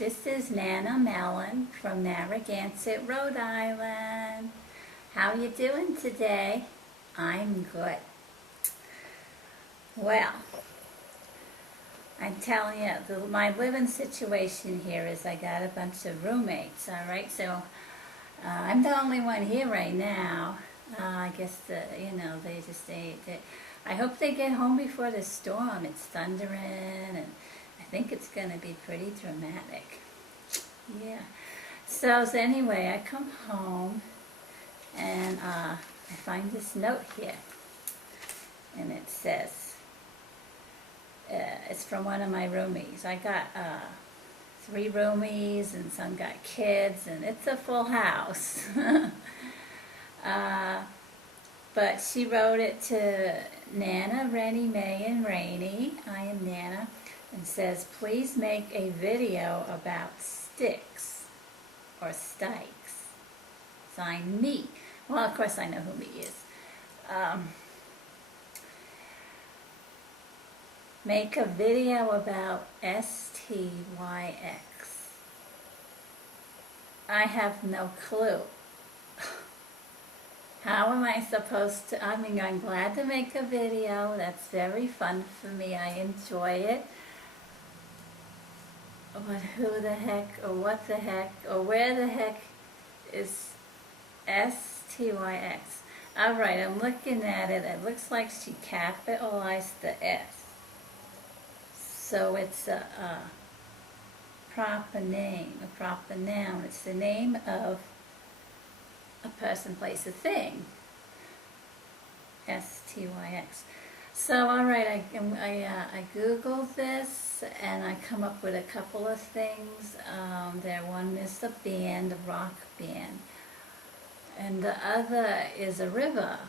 This is Nana Melon from Narragansett, Rhode Island. How you doing today? I'm good. Well, I'm telling you, my living situation here is I got a bunch of roommates, all right? So I'm the only one here right now. I guess, I hope they get home before the storm. It's thundering, and I think it's going to be pretty dramatic. Yeah. So anyway, I come home, and I find this note here, and it says, it's from one of my roomies. I got 3 roomies, and some got kids, and it's a full house. But she wrote it to Nana, Wrennie-Mae, and Rainey. I am Nana. And says, please make a video about Styx, or Styx. Sign me. Well, of course I know who me is. Make a video about Styx. I have no clue. How am I supposed to, I'm glad to make a video. That's very fun for me. I enjoy it. But who the heck, or what the heck, or where the heck is Styx? Alright, I'm looking at it. It looks like she capitalized the S. So it's a proper name, a proper noun. It's the name of a person, place, a thing. Styx. So, all right, I Googled this, and I come up with a couple of things. One is a band, a rock band, and the other is a river.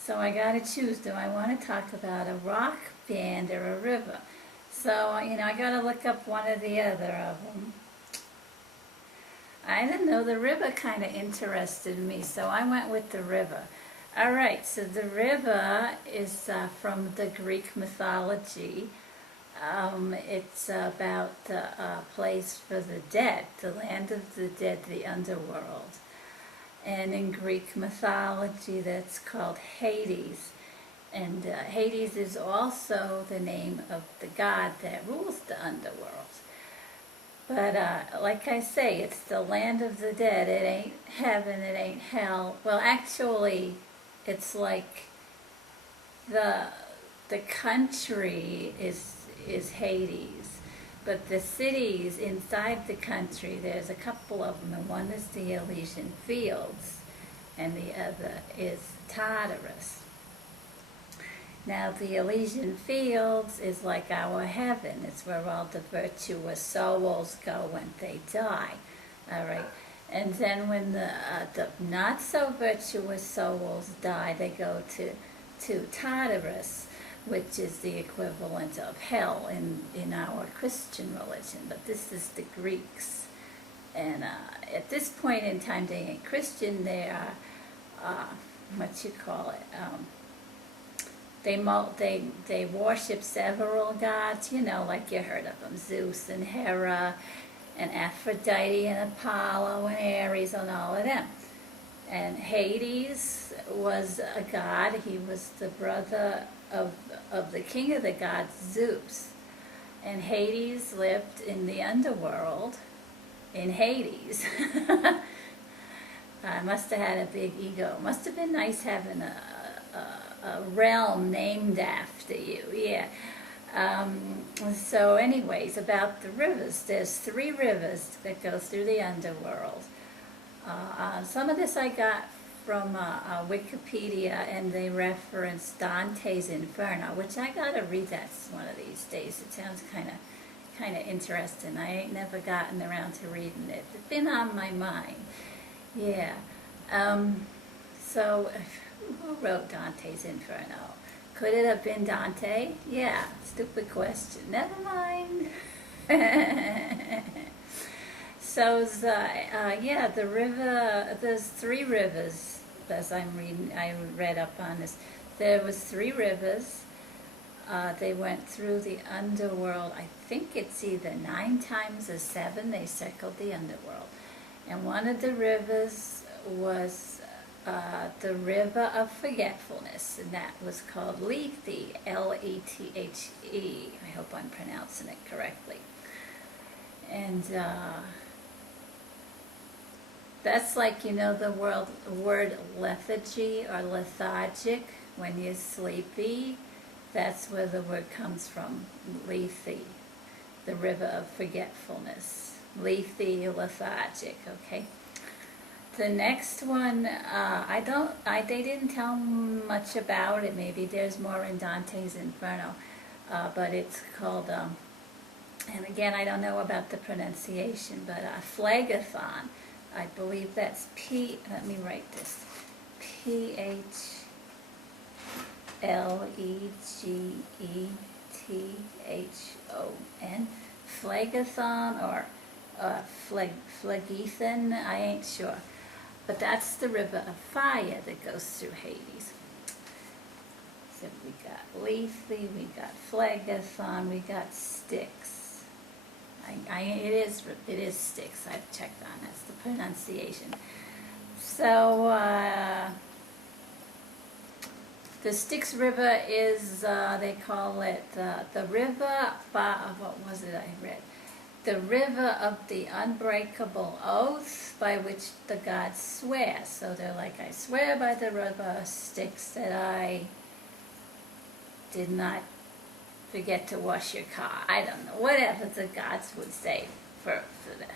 So I got to choose. Do I want to talk about a rock band or a river? So, I got to look up one or the other of them. I didn't know, the river kind of interested me, so I went with the river. All right, so the river is from the Greek mythology. It's about the place for the dead, the land of the dead, the underworld. And in Greek mythology, that's called Hades. And Hades is also the name of the god that rules the underworld. But like I say, it's the land of the dead. It ain't heaven, it ain't hell. Well, actually, it's like the country is Hades, but the cities inside the country, there's a couple of them, and one is the Elysian Fields, and the other is Tartarus. Now, the Elysian Fields is like our heaven. It's where all the virtuous souls go when they die. All right. And then when the not-so-virtuous souls die, they go to Tartarus, which is the equivalent of hell in our Christian religion. But this is the Greeks. And at this point in time, they ain't Christian. They are, they worship several gods, like you heard of them, Zeus and Hera, and Aphrodite and Apollo and Ares and all of them. And Hades was a god. He was the brother of the king of the gods, Zeus. And Hades lived in the underworld, in Hades. Must have had a big ego. Must have been nice having a realm named after you, yeah. So anyways, about the rivers, there's 3 rivers that go through the underworld. Some of this I got from Wikipedia, and they reference Dante's Inferno, which I gotta read that one of these days. It sounds kind of interesting. I ain't never gotten around to reading it. It's been on my mind, yeah. So who wrote Dante's Inferno? Could it have been Dante? Yeah, stupid question. Never mind. So, the river, there's 3 rivers, as I read up on this. There was 3 rivers. They went through the underworld. I think it's either 9 times or 7. They circled the underworld. And one of the rivers was the River of Forgetfulness, and that was called Lethe, Lethe. I hope I'm pronouncing it correctly. And that's like, the word lethargy or lethargic, when you're sleepy. That's where the word comes from, Lethe, the river of forgetfulness. Lethe, lethargic, okay? The next one, they didn't tell much about it. Maybe there's more in Dante's Inferno, but it's called, and again, I don't know about the pronunciation, but Phlegethon. I believe that's let me write this, Phlegethon, Phlegethon, or Phlegethon, I ain't sure. But that's the river of fire that goes through Hades. So we got Lethe, we got Phlegethon, we got Styx. It is Styx, I've checked on, that's the pronunciation. So, the Styx River is, they call it the river, what was it I read? The river of the unbreakable oath by which the gods swear. So they're like, I swear by the river Styx that I did not forget to wash your car. I don't know, whatever the gods would say for that.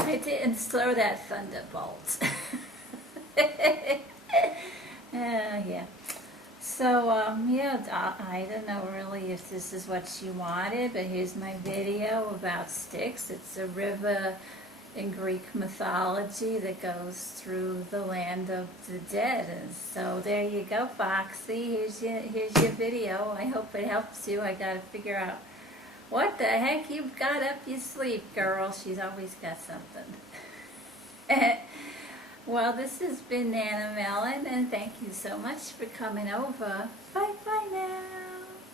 I didn't throw that thunderbolt. Yeah. So, I don't know really if this is what she wanted, but here's my video about Styx. It's a river in Greek mythology that goes through the land of the dead. And so there you go, Foxy. Here's your video. I hope it helps you. I got to figure out what the heck you've got up your sleeve, girl. She's always got something. Well, this has been Nana Melon, and thank you so much for coming over. Bye.